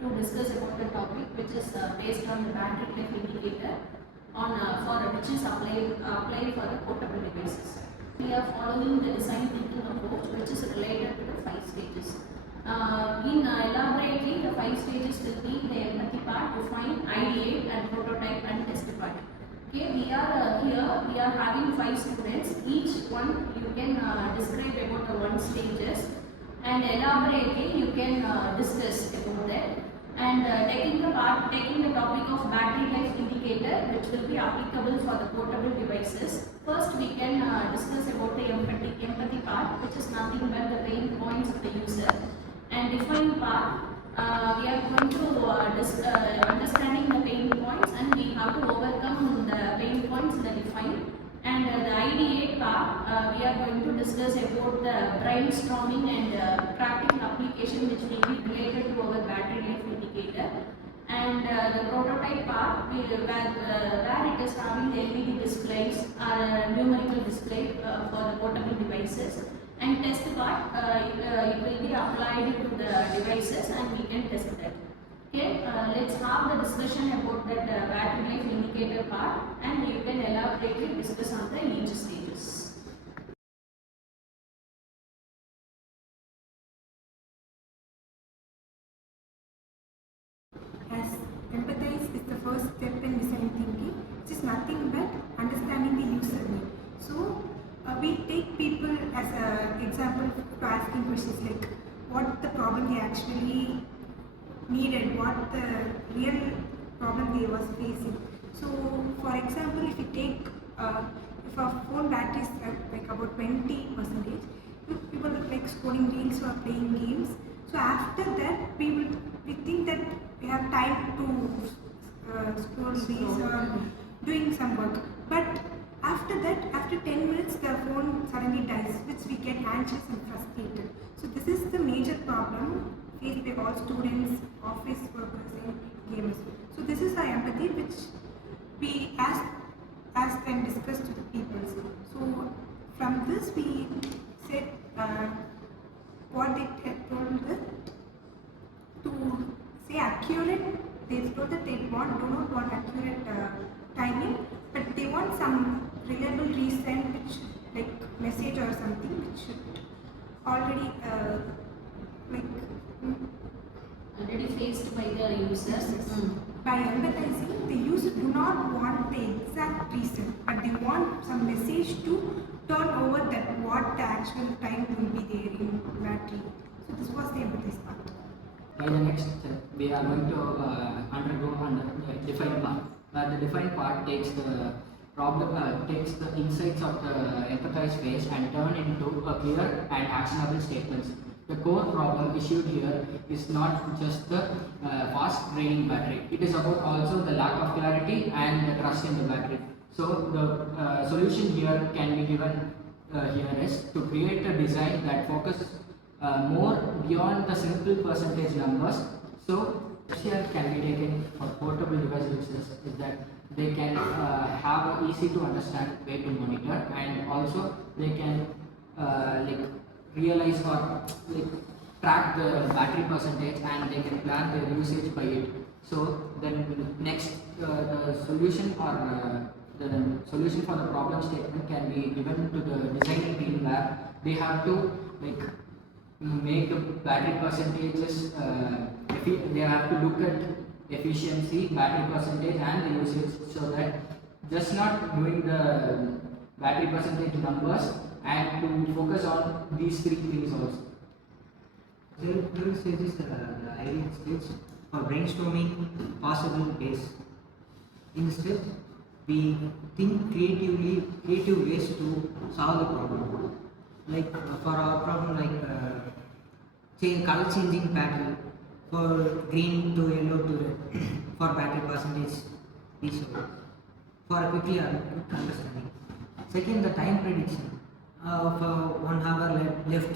to discuss about the topic which is based on the battery life indicator on for which is applied for the portable devices. We are following the design thinking approach which is related to the 5 stages. Elaborately, the 5 stages will be the empathy part, define, ideate and prototype and test part. Okay, we are we are having 5 students. Each one you can describe about the 1 stages and elaborately you can discuss about that. And taking the topic of battery life indicator which will be applicable for the portable devices. First we can discuss about the empathy part, which is nothing but the pain points of the user. And define part, we are going to understanding the pain points and we have to overcome the pain points in the define. And the ideate part, we are going to discuss about the brainstorming and practical application which will be related to our battery life indicator. And the prototype part, where it is having the LED displays or numerical display for the portable devices. And test part, it will be applied to the devices and we can test that. Okay, let's have the discussion about that battery life indicator part and you can elaborately discuss on the each stages. As empathize is the first step in design thinking, which is nothing but understanding the user need. So we take people as an example to asking questions like what the problem they actually needed, what the real problem they was facing. So for example, if you take if a phone battery is like about 20%, people are like scrolling reels or playing games. So after that we think that we have time to scroll reels or doing some work. But after that, after 10 minutes, the phone suddenly dies, which we get anxious and frustrated. So this is the major problem faced by all students, office workers and gamers. So this is our empathy which we ask and discuss to the people. So from this we said what they had told us to say accurate. They told that they do not want accurate timing, but they want some reliable reason, which like message or something which should already Already faced by the users. By empathizing, the user do not want the exact reason, but they want some message to turn over that what the actual time will be there in battery. So this was the empathize part. By the next step, we are going to undergo the define part. The define part takes the problem, takes the insights of the empathize phase and turn into a clear and actionable statements. The core problem issued here is not just the fast draining battery. It is about also the lack of clarity and the trust in the battery. So the solution here can be given here is to create a design that focuses more beyond the simple percentage numbers. So here can be taken for portable device users is that they can have an easy to understand way to monitor, and also they can like realize or like track the battery percentage and they can plan their usage by it. So then next the solution or the solution for the problem statement can be given to the designing team where they have to like make the battery percentages, they have to look at efficiency, battery percentage and the usage, so that just not doing the battery percentage numbers and to focus on these 3 things also. Third stage is the idea stage for brainstorming possible ways. Instead, we think creative ways to solve the problem. Like for our problem, like color changing pattern for green to yellow to red for battery percentage for a quick understanding. Second, the time prediction of 1 hour left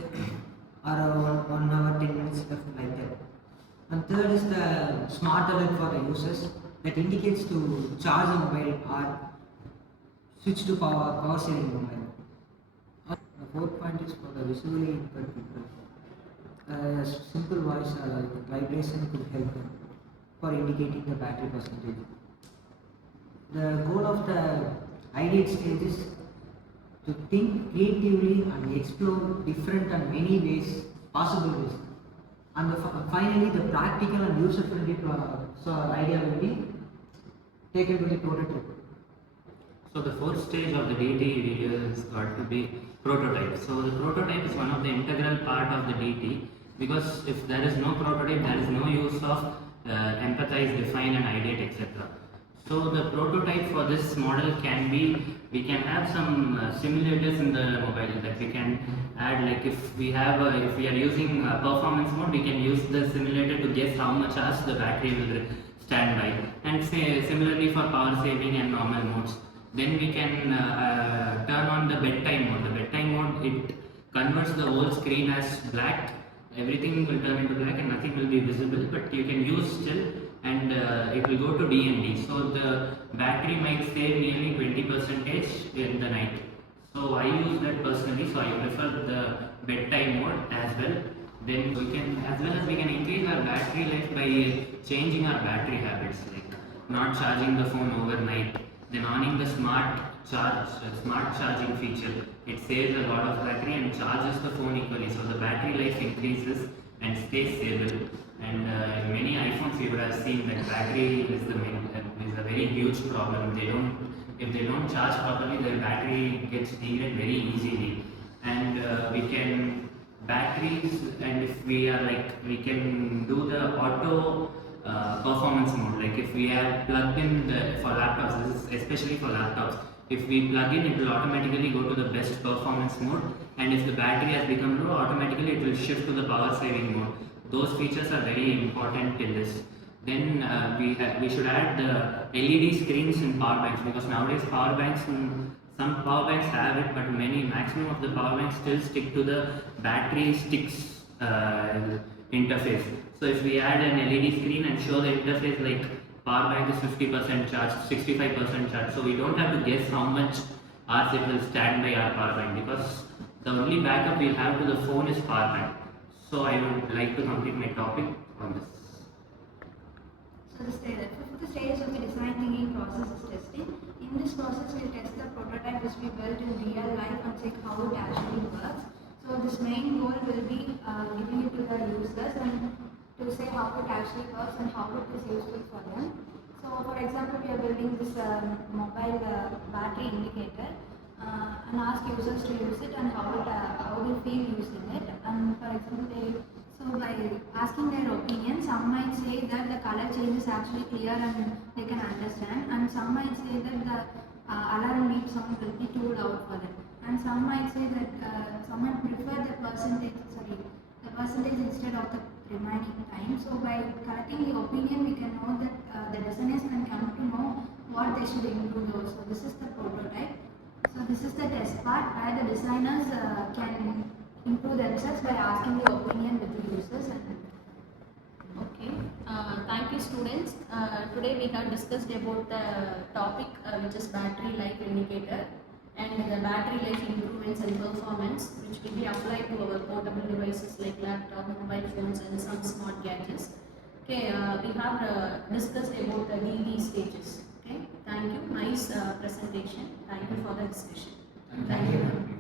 or 1 hour 10 minutes left, like that. And third is the smart alert for the users that indicates to charge a mobile or switch to power saving mobile. The fourth point is for the visually impaired people. a simple voice vibration could help them for indicating the battery percentage. The goal of the ideate stage is to think creatively and explore different and many ways, possible ways. And finally, the practical and user-friendly idea will be taken to the prototype. So the fourth stage of the DT video is got to be prototype. So the prototype is one of the integral part of the DT, because if there is no prototype, there is no use of empathize, define and ideate, etc. So the prototype for this model can be, we can have some simulators in the mobile that we can add, like if we are using performance mode, we can use the simulator to guess how much hours the battery will stand by, and similarly for power saving and normal modes. Then we can turn on the bedtime mode. The bedtime mode, it converts the whole screen as black, everything will turn into black and nothing will be visible, but you can use still, and it will go to DND. So the battery might save nearly 20% in the night. So I use that personally, so I prefer the bedtime mode as well. Then we can, as well as we can increase our battery life by changing our battery habits, like not charging the phone overnight, then on the smart charging feature. It saves a lot of battery and charges the phone equally, so the battery life increases and stays stable. And in many iPhones you would have seen that battery is a very huge problem. If they don't charge properly, their battery gets degraded very easily. And we can batteries, and if we are we can do the auto performance mode. Like if we are plugged in for laptops, this is especially for laptops. If we plug in, it will automatically go to the best performance mode, and if the battery has become low, automatically it will shift to the power saving mode. Those features are very important in this. Then we should add the LED screens in power banks, because nowadays power banks, some power banks have it, but maximum of the power banks still stick to the battery sticks interface. So if we add an LED screen and show the interface like power bank is 50% charged, 65% charged, so we don't have to guess how much hours it will stand by our power bank, because the only backup we'll have to the phone is power bank. So I would like to complete my topic on this. So the fifth stage of the design thinking process is testing. In this process, we'll test the prototype which we built in real life and check how it actually works. So this main goal will be giving it to the users and to say how it actually works and how it is useful for them. So for example, we are building this mobile battery indicator and ask users to use it and how they feel using it. And for example, by asking their opinion, some might say that the color change is actually clear and they can understand, and some might say that the alarm beep sound will be too loud for them, and some might say that some might prefer the percentage instead of the remaining time. So by collecting the opinion, we can know that the designers can come to know what they should improve those. So this is the prototype. So this is the test part where the designers can improve themselves by asking the opinion with the users. Okay, thank you students. Today we have discussed about the topic which is battery life indicator and the battery life improvements and performance, which will be applied to our portable devices like laptop, mobile phones and some smart gadgets. Okay, we have discussed about the DV stages. Okay, thank you. Nice presentation. Thank you for the discussion. Thank you.